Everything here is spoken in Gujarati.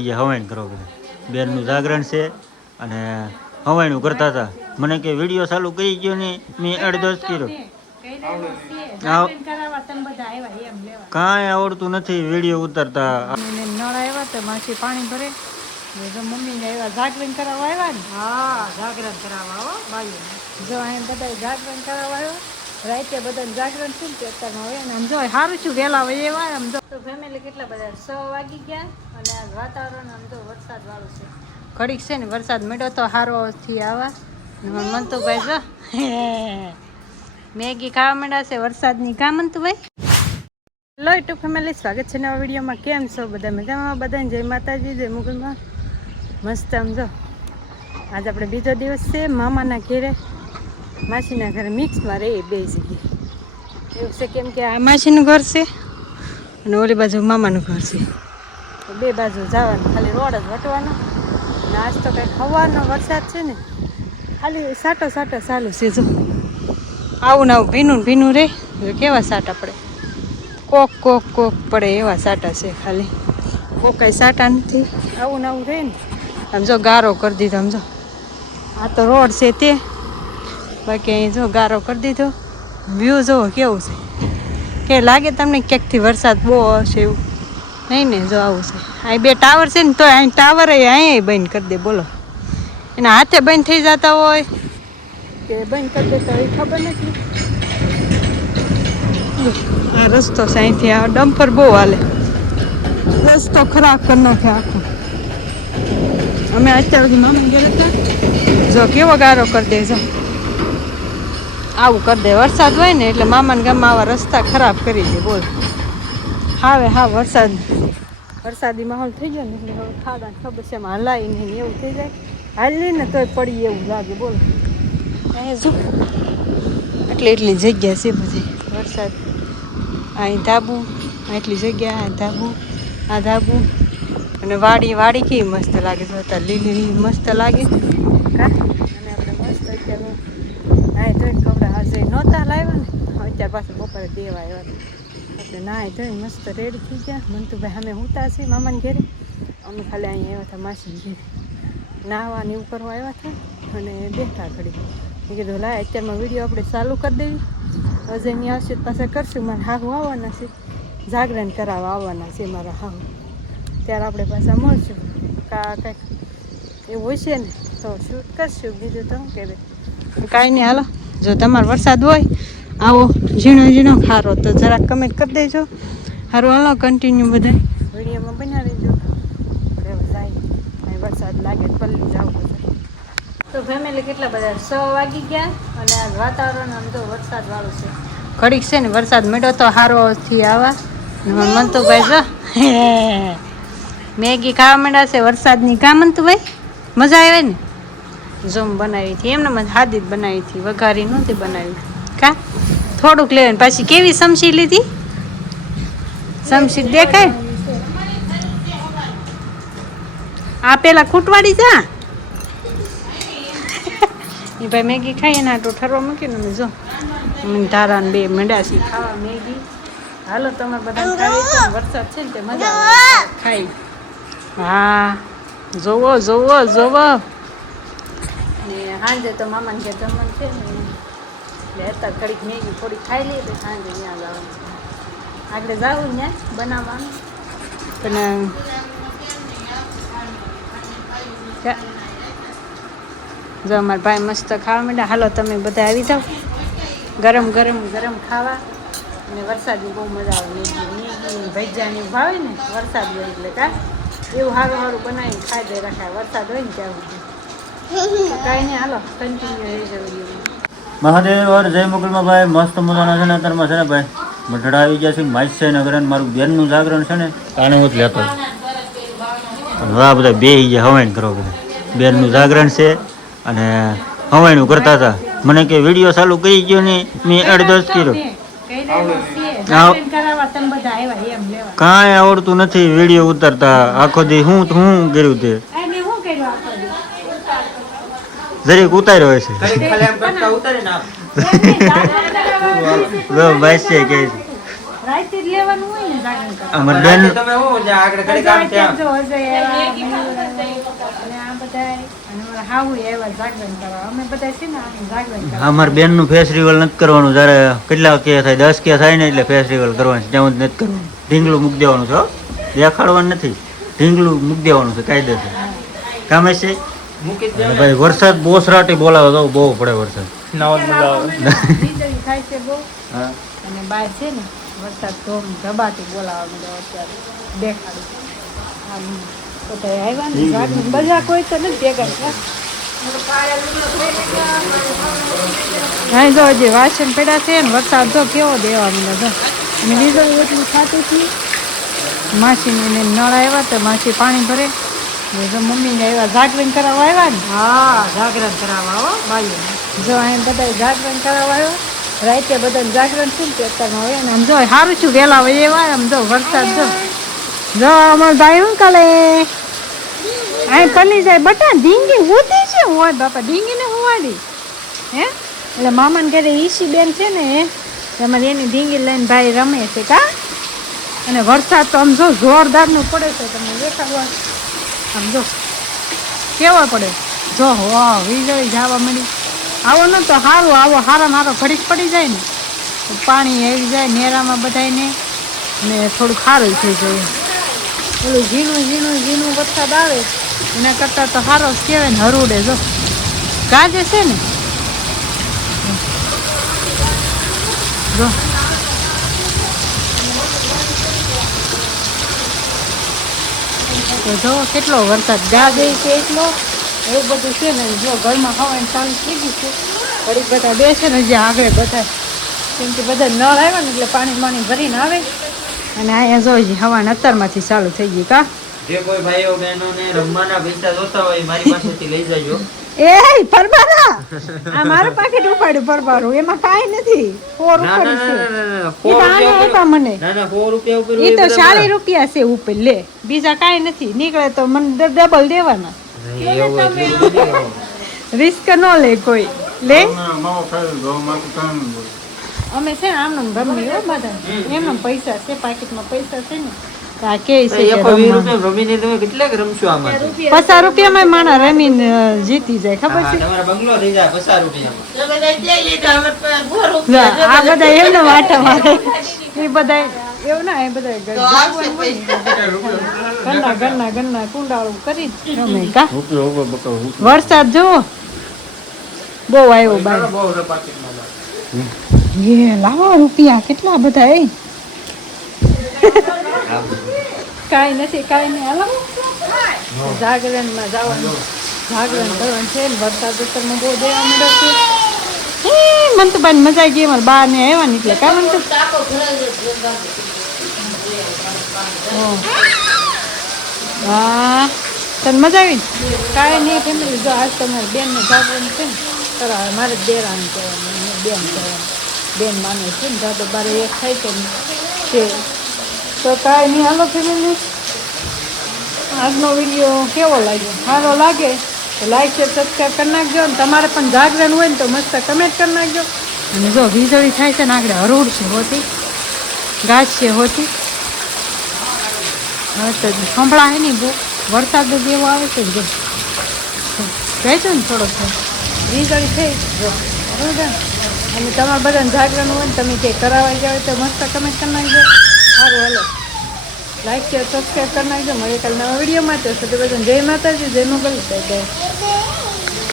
હવાઈન કરો બધા બેનનું જાગરણ છે અને હવાઈનું કરતા હતા. મને કે વિડીયો ચાલુ કરી ગયો ને મેં અડધો કર્યો. કાંઈ આવડતું નથી વિડીયો ઉતારતા. નળ આવ્યા તો માસી પાણી ભરે મમ્મી ને આવ્યા જાગરણ કરાવવા આવ્યા ને. હા જાગરણ કરાવવા બાયું જો અહીં બધા જાગરણ કરાવવા આવ્યા. રાતે બધા જાગરણ છે ને અત્યારમાં હોય ને આમ જો સારું છું વહેલા હોય એવા આમ જો તો ફેમિલી કેટલા બધા 6 વાગી ગયા અને આ વાતાવરણ આમ તો વરસાદ વાળું છે. ઘડીક છે ને વરસાદ મળ્યો તો સારોથી આવા મંતુભાઈ જો મેગી ખાવા માંડ્યા છે વરસાદની. કા મંતુભાઈ? હેલો યુટ્યુબ ફેમિલી, સ્વાગત છે નવા વિડીયોમાં. કેમ છો બધા? મજામાં? બધાને જય માતાજી, જય મુગલમાં. મસ્ત આમ જો આજે આપણે બીજો દિવસ છે મામાના ઘેરે માસીના ઘરે મિક્સમાં રહી બે જગ્યાએ એવું છે. કેમ કે આ માસીનું ઘર છે અને ઓલી બાજુ મામાનું ઘર છે. તો બે બાજુ જવાનું, ખાલી રોડ જ વટવાનો. અને આજ તો કંઈક હવાનો વરસાદ છે ને, ખાલી સાટો સાટો ચાલુ છે. જો આવું ને આવું ભીનું ભીનું રહે. કેવા સાટા પડે, કોક કોક કોક પડે એવા સાટા છે. ખાલી કોકાઈ સાટા નથી, આવું ને આવું રહે ને. આમ જો ગારો કરી દીધો. આમ જો આ તો રોડ છે તે, બાકી અહીં જો ગારો કરી દીધો. વ્યૂ જુઓ કેવું છે. કે લાગે તમને ક્યાંકથી વરસાદ બહુ હશે એવું નહીં ને. જો આવું છે. અહીં બે ટાવર છે ને તો અહીં ટાવર અહીંયા બંધ કરી દે. બોલો એના હાથે બંધ થઈ જતા હોય કે બંધ કરી દેતા હોય ખબર નથી. આ રસ્તો છે અહીંથી આ ડમ્પર બહુ હાલે. રસ્તો ખરાબ કરી નાખે આખો. અમે અત્યાર સુધી મામા ઘેર હતા, જો કેવો ગારો કરી દે. જો આવું કરી દે. વરસાદ હોય ને એટલે મામાના ગામમાં આવા રસ્તા ખરાબ કરી દે. બોલ હા વરસાદી માહોલ થઈ ગયો ને એટલે હવે ખાડા ખબર છે એમાં હલાય નહીં એવું થઈ જાય. હાલી ને તોય પડી એવું લાગે. બોલ અહીંયા જો એટલી જગ્યા છે બધી વરસાદ. અહીં ધાબુ, એટલી જગ્યા, આ ધાબુ, આ ધાબુ અને વાડી કેવી મસ્ત લાગે. જોતા લીલી મસ્ત લાગે. કા અને આપણે મસ્ત અત્યારે નાહી ધોઈને કપડાં આજે નહોતા લાવ્યા ને, અત્યારે પાછું બપોરે દેવા આવ્યા એટલે નાહી ધોઈને મસ્ત રેડી થઈ ગયા. મંતુભાઈ અમે હુતા છીએ મામાને ઘેરે, અમે ખાલી અહીંયા આવ્યા હતા માસીને ઘેરે નાહવાની એવું કરવા આવ્યા હતા અને બેઠા ઘડી. મેં કીધું લાય અત્યારમાં વિડીયો આપણે ચાલુ કરી દેવી. અજયની આવશે પાસે કરશું. મારા હાહુ આવવાના છે, જાગરણ કરાવવા આવવાના છે મારા હાહુ. ત્યારે આપણે પાછા મળશું. કંઈક એવું હશે ને તો શૂટ કરશું. બીજું તો શું કે કાંઈ નહીં. હાલો, જો તમારો વરસાદ હોય આવો ઝીણો ઝીણો ખારો તો જરાક કમેન્ટ કરી દેજો. સારું હાલો કન્ટિન્યુ બધા વિડીયોમાં બનાવી દેજો. આપણે હવે જાય અહીં વરસાદ લાગે પલ્લી જવું બધા. તો ફેમિલી કેટલા બધા 6 વાગી ગયા અને આ વાતાવરણ આમ તો વરસાદ વાળું છે. ઘડીક છે ને વરસાદ મળ્યો તો સારોથી આવા. મંતુભાઈ જો મેગી ખાવા માંડ્યા છે વરસાદની. કા મંતુભાઈ? મજા આવે ને? જોમ બનાવી હતી એમને મને હાદી જ બનાવી હતી, વઘારી નહોતી બનાવી. કા થોડુંક લેવાનું. પાછી કેવી સમસી લીધી? સમસી દેખાય આ પેલા ખૂટવાડી જા. એ ભાઈ મેગી ખાઈએ ને આટલું ઠરવા મૂકીને અમે જો ધારાને બે મંડ્યા છીએ ખાવા મેગી. હાલો તમારે બધા ખાવી છે. વરસાદ છે ને તે મજા આવે ખાઈ. હા જોવો જોવો જોવો. ને સાંજે તો મામાને ઘેર જમવાનું છે ને એટલે અત્યારે ઘડીક મેગી થોડી ખાઈ લઈએ તો સાંજે ત્યાં જવાનું છે. આગળ જવું ત્યાં બનાવવાનું પણ જો અમારા ભાઈ મસ્ત ખાવા માંડ્યા. હાલો તમે બધા આવી જાઓ ગરમ ગરમ ગરમ ખાવા. અને વરસાદની બહુ મજા આવે. મેગી ભજીયાની ભાવે ને વરસાદ હોય એટલે કા એવું સારું સારું બનાવીને ખાઈ દે રાખાય. વરસાદ હોય ને ત્યાં સુધી કાંઈ નહીં. હાલો કન્ટિન્યુ રહી જાય. મહાદેવ ઓર જય મુગલમાં ભાઈ. મસ્ત મજાના છે ને અત્યારમાં છે ને ભાઈ મઢડા આવી ગયા છે. માસી નગર મારું બેનનું જાગરણ છે ને કાણે હું જ લેતો. હા બધા બે હવાઈન કરો બધા બેનનું જાગરણ છે અને હવાઈનું કરતા હતા. મને કે વિડીયો ચાલુ કરી ગયો ને મેં અડધો જ કર્યો. કાંઈ આવડતું નથી વિડીયો ઉતારતા. આખો દી હું કર્યું તે જરીક ઉતાર્યો છે. બસ કે રાતે જ લેવાનું હોય ને જાગરણ કરવા. અમારી બેન તમે હું જ્યાં આગળ ઘડી કામ ત્યાં જો અજય આવ્યા, મયુર આવ્યા, અને આ બધાય, અને મારા હાહુ આવ્યા જાગરણ કરવા. અમે બધા છે ને આમ જાગરણ કરવા. અમારી બેનનું ફેસ્ટિવલ નથી કરવાનું. જ્યારે કેટલા કે થાય 10 કે થાય ને એટલે ફેસ્ટિવલ કરવાનું છે. ત્યાં સુધી નથી કરવાનું. ઢીંગલું મૂકી દેવાનું છે હો. દેખાડવાનું નથી. ઢીંગલું મૂકી દેવાનું છે કાયદેસર. કામે છે મૂકી જ અને ભાઈ વરસાદ બોસરાટી બોલાવે તો બહુ પડે વરસાદ. વીજળી થાય છે બહુ, હા અને બહાર છે ને વરસાદ ધોમ ધબાટી બોલાવા મળ્યો અત્યારે દેખાડું. આમ બધા આવ્યા ને જાગરણ બધા કોઈ તો નથી ભેગા થયા. હા જો હજી વાસણ પડ્યા છે ને વરસાદ જો કેવો દેવા મળે જો. અને વીજળી એટલું ખાતું હતી. માસીને એને નળ આવ્યા તો માસી પાણી ભરે. ને જો મમ્મીને આવ્યા જાગરણ કરાવવા આવ્યા ને. હા જાગરણ કરાવવા હો ભાઈ. જો અહીં બધા જાગરણ કરાવવા આવ્યા. રાતે બધા જાગરણ છે ને અત્યારમાં હોય ને આમ જો સારું છું વહેલા હોય એવા આમ જો વરસાદ જો અમાર ભાઈ શું કાલે અહીં પલી જાય બટા ઢીંગી ઉતી છે હોય બાપા ઢીંગીને હુવાડી હે એટલે મામાને ઘરે ઈશી બેન છે ને તમારે એની ઢીંગી લઈને ભાઈ રમે છે કા. અને વરસાદ તો આમ જો જોરદારનું પડે છે તમને દેખાડવા. આમ જો કેવો પડે જો વાહ વીજળી જવા મળી. આવો ન તો સારું આવો હારામાં હારો ઘડીક પડી જાય ને તો પાણી આવી જાય નેરામાં બધાને ને થોડુંક સારું થઈ જાય. ઓલું ઝીણું વરસાદ આવે એના કરતાં તો સારો જ કહેવાય ને. હરુડે જો ગાજે છે ને જો તો જો કેટલો વરસાદ ગાજે છે એટલો એવું બધું છે ને. જો ઘરમાં ખાવાનું ચાલુ થઈ ગયું છે. ઘડીક બધા બેસે ને જે આગળ બધા કેમ કે બધા નળ આવ્યા ને એટલે પાણી ભરીને આવે. અને અહીંયા જો હજી હવાને અત્યારમાંથી ચાલુ થઈ ગયું કા. જે કોઈ ભાઈઓ બહેનોને રમવાના પૈસા જોતા હોય મારી પાસેથી લઈ જજો. એ ફરબારા આ મારું પાકીટ ઉપાડ્યું ફરબારું એમાં કાંઈ નથી. 4 ના ના રૂપિયા ના મને ના 4 રૂપિયા ઉપર એ તો 40 રૂપિયા છે ઉપર લે. બીજા કાંઈ નથી. નીકળે તો મને ડબલ દેવાના. રિસ્ક ન લે કોઈ લે. અમે છે ને આમનો રમી હો બધા એમનો પૈસા છે પાકીટમાં પૈસા છે ને આ કે છે કે 20 રૂપિયા રમીને તમે કેટલાક રમશો આમાં? 50 રૂપિયામાં માણા રમીને જીતી જાય ખબર છે. તમારો બંગલો થઈ જાય 50 રૂપિયામાં. આ બધા એમનો વાટા મારે એ બધા એવું ના એ બધા ઘરના કુંડાળું કરી રમે કા. વરસાદ જુઓ બહુ આવ્યો બાય. બહુ રપાટીમાં બાર. એ લાવો રૂપિયા કેટલા બધા એ કાંઈ નથી હાલો જાગરણમાં જવાનું જાગરણ કરવાનું છે ને. વરસાદ ઉત્તરમાં બહુ દેવા મળ્યો છે. મને તો બાને મજા આવી ગઈ. અમારે બહાર ને આવ્યા ને એટલે કાં મને તો હા તને મજા આવી ને કાંઈ નહીં ફેમિલી. જો આજ તમારે બેનને જાગરણ છે ને કરાવે. મારે દેરાણી કહેવાનું બેન કહેવાનું. બેન માને છે ને જાતો બારે એક થાય છે ને તે તો કાંઈ નહીં હાલો ફેમિલી. આજનો વિડીયો કેવો લાગ્યો? સારો લાગે તો લાઈક શેર સબસ્ક્રાઈબ કરી નાખજો. અને તમારે પણ જાગરણ હોય ને તો મસ્ત કમેન્ટ કરી નાખજો. અને જો વીજળી થાય છે ને આગળ હરોડ છે હોતી ગાજ છે હોતી. હવે તો સંભળાય નહીં બહુ વરસાદ જ એવો આવે છે જો કહેજો ને થોડોક વીજળી થઈ જો બરાબર. અને તમારે બધાને જાગરણ હોય ને તમે કંઈ કરાવવા જાવ તો મસ્ત કમેન્ટ કરી નાખજો. સારું હાલો લાઈક શેર સબસ્ક્રાઈબ કરી નાખજો. મળીએ કાલે નવા વિડીયોમાં. તો બધાને જય માતાજી જય મોગલ જય જય.